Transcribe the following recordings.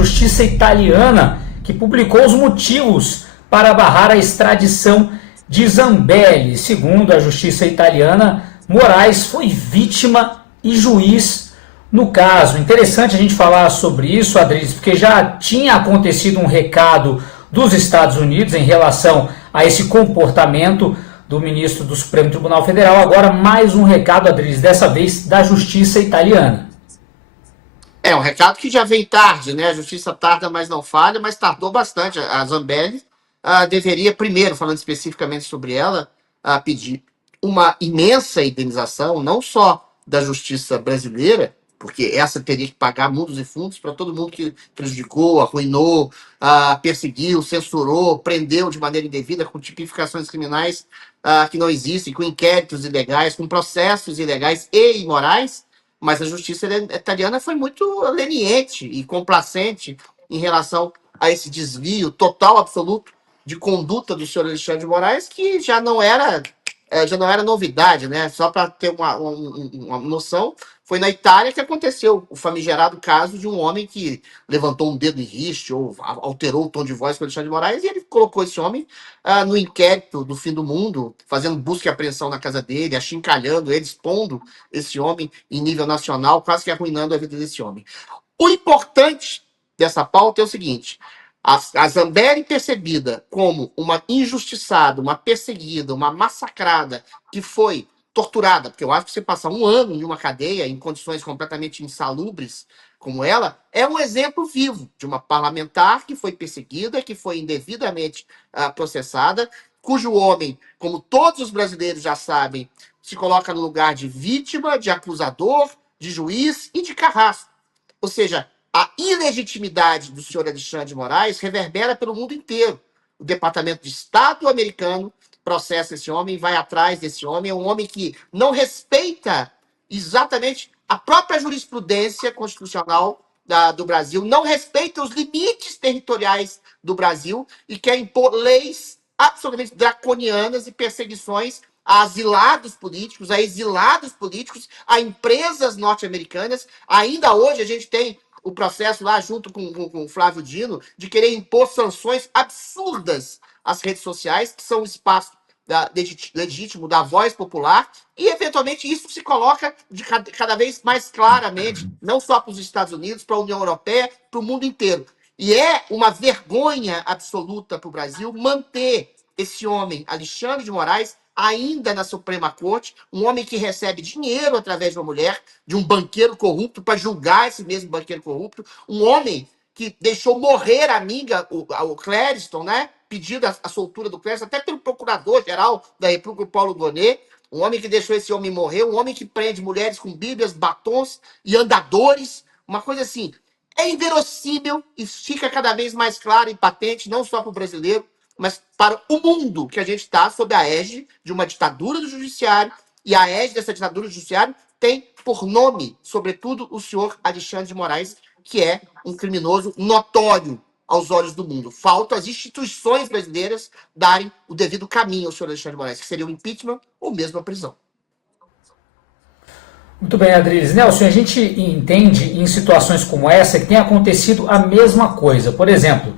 justiça italiana, que publicou os motivos para barrar a extradição de Zambelli. Segundo a justiça italiana, Moraes foi vítima e juiz no caso. Interessante a gente falar sobre isso, Adriles, porque já tinha acontecido um recado dos Estados Unidos em relação a esse comportamento do ministro do Supremo Tribunal Federal. Agora mais um recado, Adriles, dessa vez da justiça italiana. É um recado que já vem tarde, né? A justiça tarda, mas não falha, mas tardou bastante. A Zambelli deveria, primeiro, falando especificamente sobre ela, pedir uma imensa indenização, não só da justiça brasileira, porque essa teria que pagar mundos e fundos para todo mundo que prejudicou, arruinou, perseguiu, censurou, prendeu de maneira indevida, com tipificações criminais que não existem, com inquéritos ilegais, com processos ilegais e imorais. Mas a justiça italiana foi muito leniente e complacente em relação a esse desvio total, absoluto, de conduta do senhor Alexandre de Moraes, que já não era novidade, né? Só para ter uma noção, foi na Itália que aconteceu o famigerado caso de um homem que levantou um dedo em riste ou alterou o tom de voz com o Alexandre de Moraes, e ele colocou esse homem no inquérito do fim do mundo, fazendo busca e apreensão na casa dele, achincalhando ele, expondo esse homem em nível nacional, quase que arruinando a vida desse homem. O importante dessa pauta é o seguinte: a Zambelli, percebida como uma injustiçada, uma perseguida, uma massacrada, que foi torturada, porque eu acho que você passar um ano em uma cadeia em condições completamente insalubres como ela, é um exemplo vivo de uma parlamentar que foi perseguida, que foi indevidamente processada, cujo homem, como todos os brasileiros já sabem, se coloca no lugar de vítima, de acusador, de juiz e de carrasco. Ou seja, a ilegitimidade do senhor Alexandre de Moraes reverbera pelo mundo inteiro. O Departamento de Estado americano processa esse homem, vai atrás desse homem. É um homem que não respeita exatamente a própria jurisprudência constitucional do Brasil, não respeita os limites territoriais do Brasil e quer impor leis absolutamente draconianas e perseguições a asilados políticos, a exilados políticos, a empresas norte-americanas. Ainda hoje a gente tem o processo lá junto com o Flávio Dino de querer impor sanções absurdas às redes sociais, que são o espaço legítimo da voz popular, e eventualmente isso se coloca cada vez mais claramente, não só para os Estados Unidos, para a União Europeia, para o mundo inteiro. E é uma vergonha absoluta para o Brasil manter esse homem, Alexandre de Moraes, ainda na Suprema Corte, um homem que recebe dinheiro através de uma mulher, de um banqueiro corrupto, para julgar esse mesmo banqueiro corrupto, um homem que deixou morrer a amiga, o Clériston, né? Pedindo a soltura do Clériston, até pelo procurador-geral da República, Paulo Gonet, um homem que deixou esse homem morrer, um homem que prende mulheres com bíblias, batons e andadores, uma coisa assim. É inverossímil e fica cada vez mais claro e patente, não só para o brasileiro, mas para o mundo, que a gente está sob a égide de uma ditadura do judiciário, e a égide dessa ditadura do judiciário tem por nome, sobretudo, o senhor Alexandre de Moraes, que é um criminoso notório aos olhos do mundo. Faltam as instituições brasileiras darem o devido caminho ao senhor Alexandre de Moraes, que seria o impeachment ou mesmo a prisão. Muito bem, Adriles. Nelson, a gente entende em situações como essa que tem acontecido a mesma coisa. Por exemplo,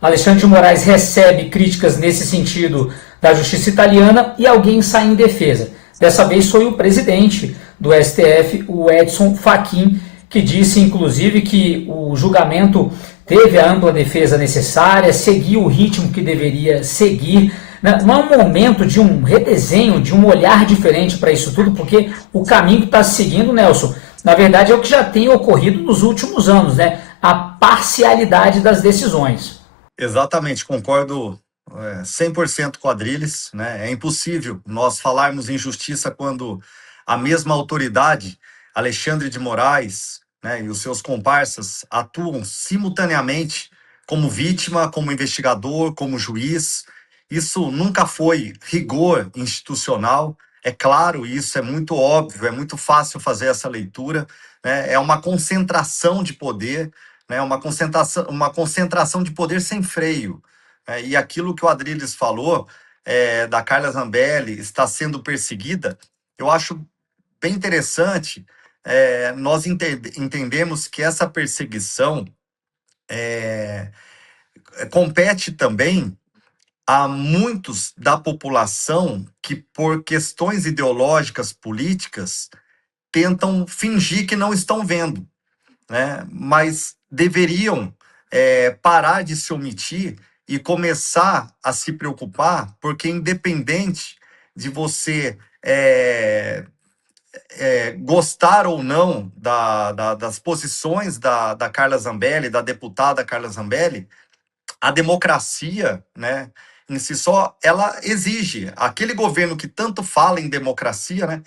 Alexandre de Moraes recebe críticas nesse sentido da justiça italiana e alguém sai em defesa. Dessa vez foi o presidente do STF, o Edson Fachin, que disse, inclusive, que o julgamento teve a ampla defesa necessária, seguiu o ritmo que deveria seguir. Não é um momento de um redesenho, de um olhar diferente para isso tudo, porque o caminho que está seguindo, Nelson, na verdade é o que já tem ocorrido nos últimos anos, né? A parcialidade das decisões. Exatamente, concordo 100% com a Adriles, né? É impossível nós falarmos em justiça quando a mesma autoridade, Alexandre de Moraes, né, e os seus comparsas atuam simultaneamente como vítima, como investigador, como juiz. Isso nunca foi rigor institucional, é claro, isso é muito óbvio, é muito fácil fazer essa leitura, né? É uma concentração de poder, né? Uma concentração de poder sem freio. E aquilo que o Adriles falou, da Carla Zambelli está sendo perseguida, eu acho bem interessante. Nós entendemos que essa perseguição compete também a muitos da população que, por questões ideológicas, políticas, tentam fingir que não estão vendo, né? Mas deveriam parar de se omitir e começar a se preocupar, porque independente de você gostar ou não das posições da Carla Zambelli, da deputada Carla Zambelli, a democracia, né, em si só, ela exige. Aquele governo que tanto fala em democracia, né,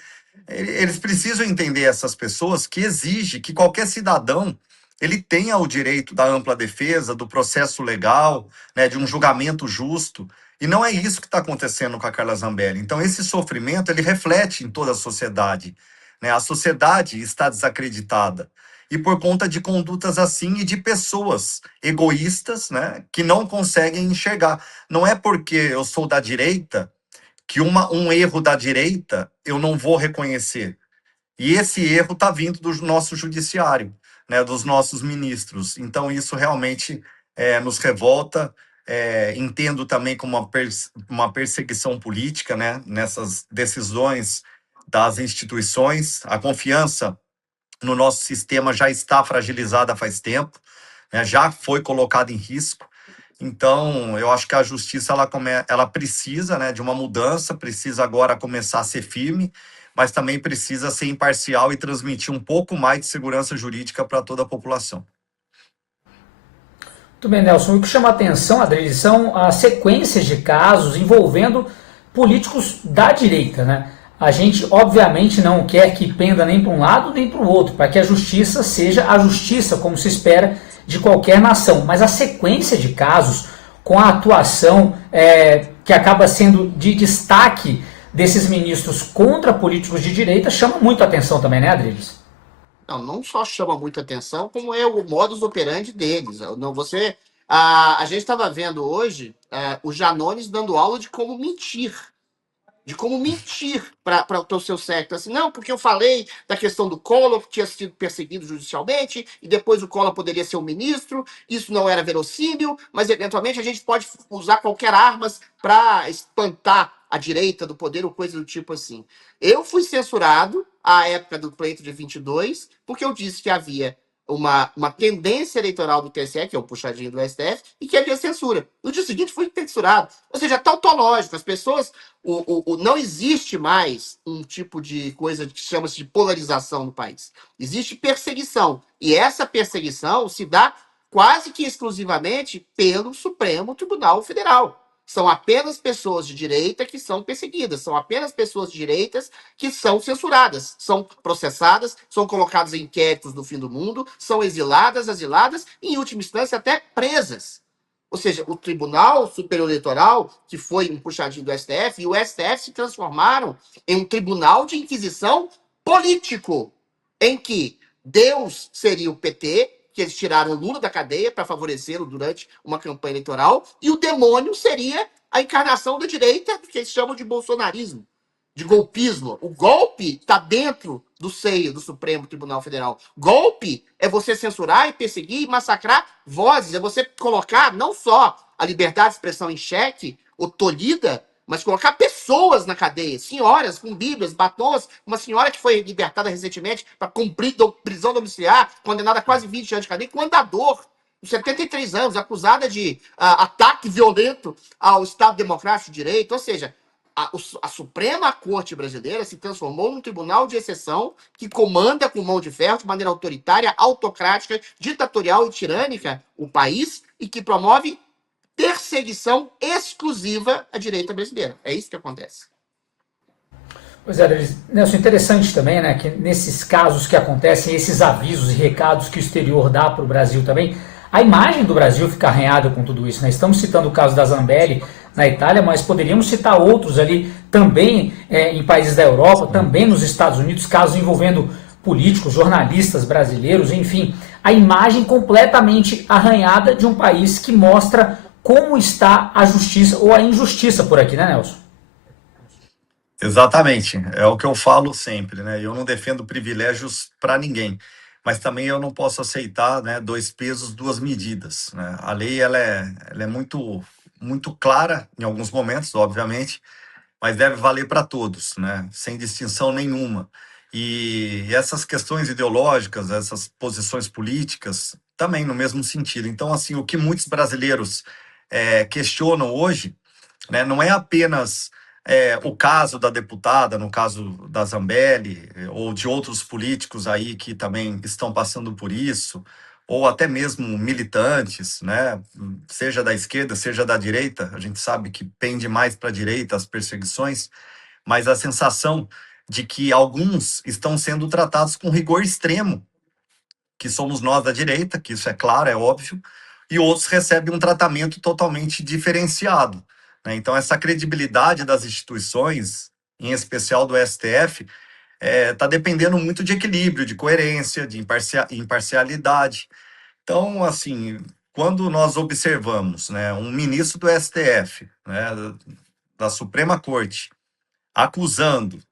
eles precisam entender, essas pessoas, que exige que qualquer cidadão ele tenha o direito da ampla defesa, do processo legal, né, de um julgamento justo. E não é isso que está acontecendo com a Carla Zambelli. Então, esse sofrimento ele reflete em toda a sociedade, né? A sociedade está desacreditada. E por conta de condutas assim e de pessoas egoístas, né, que não conseguem enxergar. Não é porque eu sou da direita que um erro da direita eu não vou reconhecer. E esse erro está vindo do nosso judiciário, né, dos nossos ministros. Então, isso realmente nos revolta. Entendo também como uma perseguição política, né, nessas decisões das instituições. A confiança no nosso sistema já está fragilizada faz tempo, né, já foi colocada em risco. Então, eu acho que a justiça ela precisa, né, de uma mudança, precisa agora começar a ser firme, mas também precisa ser imparcial e transmitir um pouco mais de segurança jurídica para toda a população. Muito bem, Nelson. O que chama a atenção, Adriles, são as sequências de casos envolvendo políticos da direita, né? A gente, obviamente, não quer que penda nem para um lado nem para o outro, para que a justiça seja a justiça, como se espera de qualquer nação. Mas a sequência de casos, com a atuação que acaba sendo de destaque desses ministros contra políticos de direita, chama muito a atenção também, né, Adriles? Não só chama muita atenção, como é o modus operandi deles. Não, a gente estava vendo hoje o Janones dando aula de como mentir. De como mentir para o seu secto. Assim, não, porque eu falei da questão do Collor, que tinha sido perseguido judicialmente, e depois o Collor poderia ser o ministro, isso não era verossímil, mas eventualmente a gente pode usar qualquer armas para espantar a direita do poder ou coisa do tipo assim. Eu fui censurado à época do pleito de 22, porque eu disse que havia uma tendência eleitoral do TSE, que é o puxadinho do STF, e que havia censura. No dia seguinte fui censurado. Ou seja, tautológico. As pessoas... não existe mais um tipo de coisa que chama-se de polarização no país. Existe perseguição. E essa perseguição se dá quase que exclusivamente pelo Supremo Tribunal Federal. São apenas pessoas de direita que são perseguidas, são apenas pessoas de direitas que são censuradas, são processadas, são colocadas em inquéritos do fim do mundo, são exiladas, asiladas e, em última instância, até presas. Ou seja, o Tribunal Superior Eleitoral, que foi um puxadinho do STF, e o STF se transformaram em um tribunal de inquisição político, em que Deus seria o PT, que eles tiraram o Lula da cadeia para favorecê-lo durante uma campanha eleitoral, e o demônio seria a encarnação da direita, que eles chamam de bolsonarismo, de golpismo. O golpe está dentro do seio do Supremo Tribunal Federal. Golpe é você censurar e perseguir e massacrar vozes, é você colocar não só a liberdade de expressão em xeque ou tolhida, mas colocar pessoas na cadeia, senhoras com bíblias, batons, uma senhora que foi libertada recentemente para cumprir prisão domiciliar, condenada a quase 20 anos de cadeia, com andador, com 73 anos, acusada de ataque violento ao Estado Democrático de Direito. Ou seja, a Suprema Corte Brasileira se transformou num tribunal de exceção que comanda com mão de ferro, de maneira autoritária, autocrática, ditatorial e tirânica o país e que promove perseguição exclusiva à direita brasileira. É isso que acontece. Pois é, Nelson, interessante também, né, que nesses casos que acontecem, esses avisos e recados que o exterior dá para o Brasil também, a imagem do Brasil fica arranhada com tudo isso, né? Estamos citando o caso da Zambelli na Itália, mas poderíamos citar outros ali também em países da Europa, também nos Estados Unidos, casos envolvendo políticos, jornalistas brasileiros, enfim, a imagem completamente arranhada de um país que mostra como está a justiça ou a injustiça por aqui, né, Nelson? Exatamente, é o que eu falo sempre, né? Eu não defendo privilégios para ninguém, mas também eu não posso aceitar, né, dois pesos, duas medidas, né? A lei ela é muito clara em alguns momentos, obviamente, mas deve valer para todos, né? Sem distinção nenhuma. E essas questões ideológicas, essas posições políticas, também no mesmo sentido. Então, assim, o que muitos brasileiros questionam hoje, né, não é apenas o caso da deputada, no caso da Zambelli, ou de outros políticos aí que também estão passando por isso, ou até mesmo militantes, né, seja da esquerda, seja da direita, a gente sabe que pende mais para a direita as perseguições, mas a sensação de que alguns estão sendo tratados com rigor extremo, que somos nós da direita, que isso é claro, é óbvio, e outros recebem um tratamento totalmente diferenciado, né? Então, essa credibilidade das instituições, em especial do STF, está dependendo muito de equilíbrio, de coerência, de imparcialidade. Então, assim, quando nós observamos, né, um ministro do STF, né, da Suprema Corte, acusando,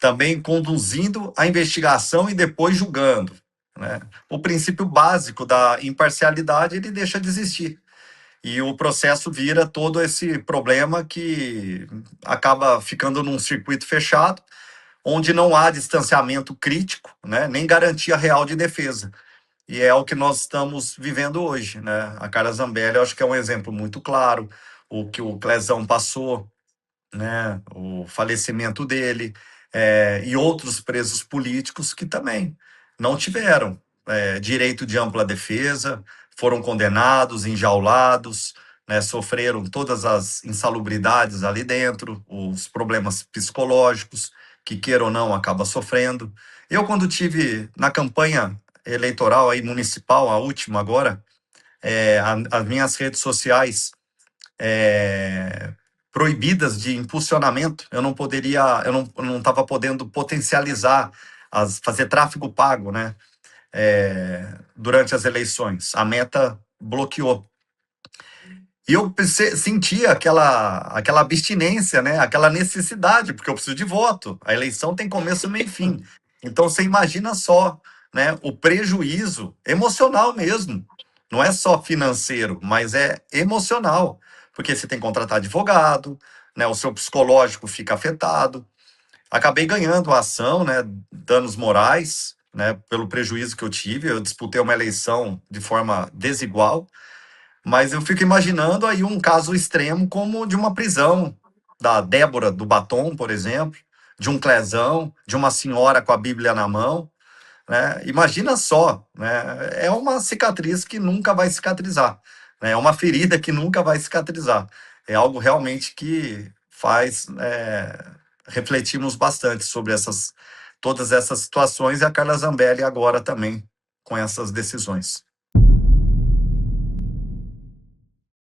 também conduzindo a investigação e depois julgando, né? O princípio básico da imparcialidade ele deixa de existir. E o processo vira todo esse problema que acaba ficando num circuito fechado, onde não há distanciamento crítico, né, nem garantia real de defesa. E é o que nós estamos vivendo hoje, né? A Carla Zambelli, eu acho que é um exemplo muito claro, o que o Clezão passou, né, o falecimento dele, e outros presos políticos que também não tiveram direito de ampla defesa, foram condenados, enjaulados, né, sofreram todas as insalubridades ali dentro, os problemas psicológicos, que queira ou não acaba sofrendo. Eu, quando tive na campanha eleitoral aí municipal, a última agora, as minhas redes sociais é, proibidas de impulsionamento, eu não estava podendo potencializar, fazer tráfego pago, né? Durante as eleições. A Meta bloqueou. E eu sentia aquela abstinência, né? Aquela necessidade, porque eu preciso de voto. A eleição tem começo, meio e fim. Então você imagina só, né? O prejuízo emocional mesmo. Não é só financeiro, mas é emocional. Porque você tem que contratar advogado, né? O seu psicológico fica afetado. Acabei ganhando a ação, né? Danos morais, né? Pelo prejuízo que eu tive. Eu disputei uma eleição de forma desigual, mas eu fico imaginando aí um caso extremo como de uma prisão da Débora do Batom, por exemplo, de um Clezão, de uma senhora com a Bíblia na mão, né? Imagina só, né? É uma cicatriz que nunca vai cicatrizar, né? É uma ferida que nunca vai cicatrizar. É algo realmente que faz refletirmos bastante sobre todas essas situações, e a Carla Zambelli agora também com essas decisões.